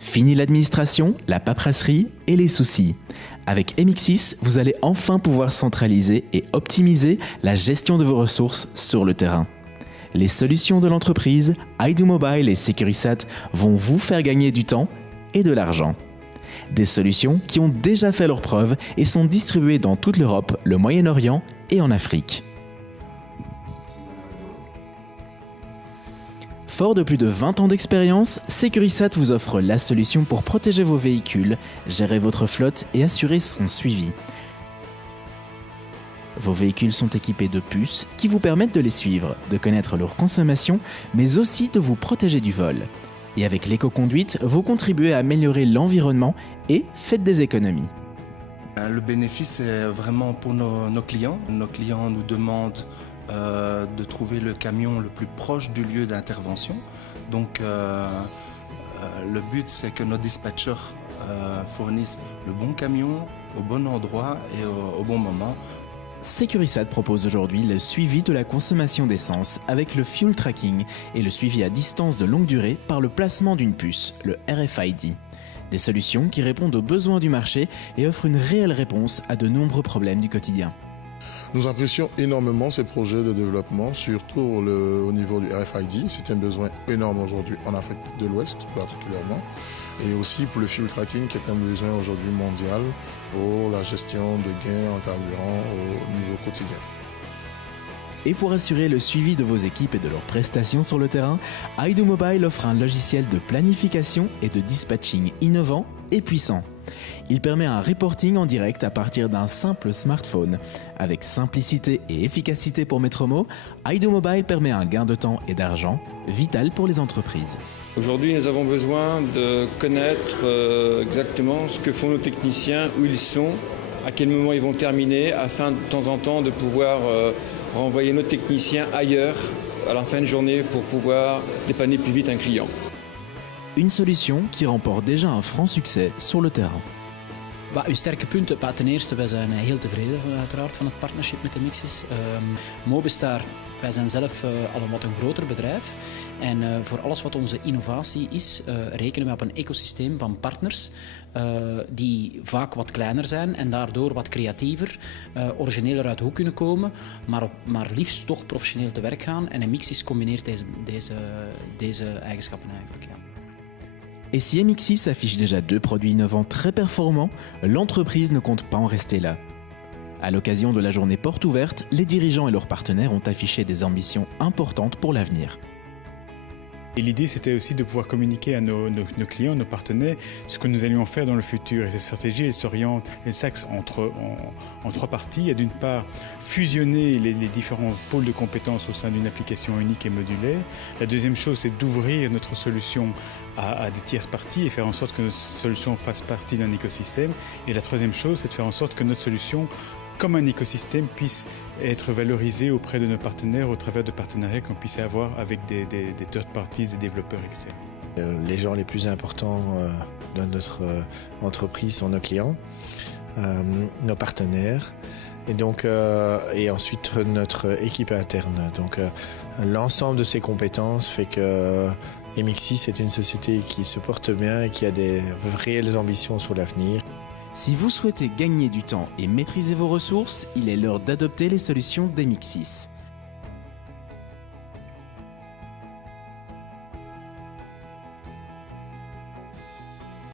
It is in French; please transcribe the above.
Fini l'administration, la paperasserie et les soucis. Avec MX6, vous allez enfin pouvoir centraliser et optimiser la gestion de vos ressources sur le terrain. Les solutions de l'entreprise, iDoMobile et Securisat vont vous faire gagner du temps et de l'argent. Des solutions qui ont déjà fait leurs preuves et sont distribuées dans toute l'Europe, le Moyen-Orient et en Afrique. Fort de plus de 20 ans d'expérience, Securisat vous offre la solution pour protéger vos véhicules, gérer votre flotte et assurer son suivi. Vos véhicules sont équipés de puces qui vous permettent de les suivre, de connaître leur consommation, mais aussi de vous protéger du vol. Et avec l'éco-conduite, vous contribuez à améliorer l'environnement et faites des économies. Le bénéfice est vraiment pour nos clients. Nos clients nous demandent de trouver le camion le plus proche du lieu d'intervention. Donc le but, c'est que nos dispatchers fournissent le bon camion au bon endroit et au bon moment. Securisat propose aujourd'hui le suivi de la consommation d'essence avec le fuel tracking et le suivi à distance de longue durée par le placement d'une puce, le RFID. Des solutions qui répondent aux besoins du marché et offrent une réelle réponse à de nombreux problèmes du quotidien. Nous apprécions énormément ces projets de développement, surtout au niveau du RFID. C'est un besoin énorme aujourd'hui en Afrique de l'Ouest particulièrement. Et aussi pour le fuel tracking qui est un besoin aujourd'hui mondial pour la gestion de gains en carburant au niveau quotidien. Et pour assurer le suivi de vos équipes et de leurs prestations sur le terrain, iDoMobile offre un logiciel de planification et de dispatching innovant et puissant. Il permet un reporting en direct à partir d'un simple smartphone. Avec simplicité et efficacité pour Metromo, iDoMobile permet un gain de temps et d'argent, vital pour les entreprises. Aujourd'hui, nous avons besoin de connaître exactement ce que font nos techniciens, où ils sont, à quel moment ils vont terminer, afin de temps en temps de pouvoir renvoyer nos techniciens ailleurs à la fin de journée pour pouvoir dépanner plus vite un client. Une solution qui remporte déjà un franc succès sur le terrain. Uw sterke punten, ten eerste, wij zijn heel tevreden uiteraard van het partnership met MX6. Mobistar, wij zijn zelf al een wat groter bedrijf en voor alles wat onze innovatie is, rekenen we op een ecosysteem van partners die vaak wat kleiner zijn en daardoor wat creatiever, origineler uit de hoek kunnen komen, maar liefst toch professioneel te werk gaan en MX6 combineert deze eigenschappen eigenlijk. Ja. Et si MX6 affiche déjà 2 produits innovants très performants, l'entreprise ne compte pas en rester là. À l'occasion de la journée porte ouverte, les dirigeants et leurs partenaires ont affiché des ambitions importantes pour l'avenir. Et l'idée, c'était aussi de pouvoir communiquer à nos clients, nos partenaires, ce que nous allions faire dans le futur. Et cette stratégie, elle s'oriente, elle s'axe en 3 parties. Il y a d'une part fusionner les différents pôles de compétences au sein d'une application unique et modulaire. La deuxième chose, c'est d'ouvrir notre solution à des tierces parties et faire en sorte que notre solution fasse partie d'un écosystème. Et la troisième chose, c'est de faire en sorte que notre solution, comme un écosystème, puisse être valorisé auprès de nos partenaires au travers de partenariats qu'on puisse avoir avec des third parties, des développeurs externes. Les gens les plus importants de notre entreprise sont nos clients, nos partenaires et ensuite notre équipe interne. Donc l'ensemble de ces compétences fait que MX6 est une société qui se porte bien et qui a des réelles ambitions sur l'avenir. Si vous souhaitez gagner du temps et maîtriser vos ressources, il est l'heure d'adopter les solutions d'MX6.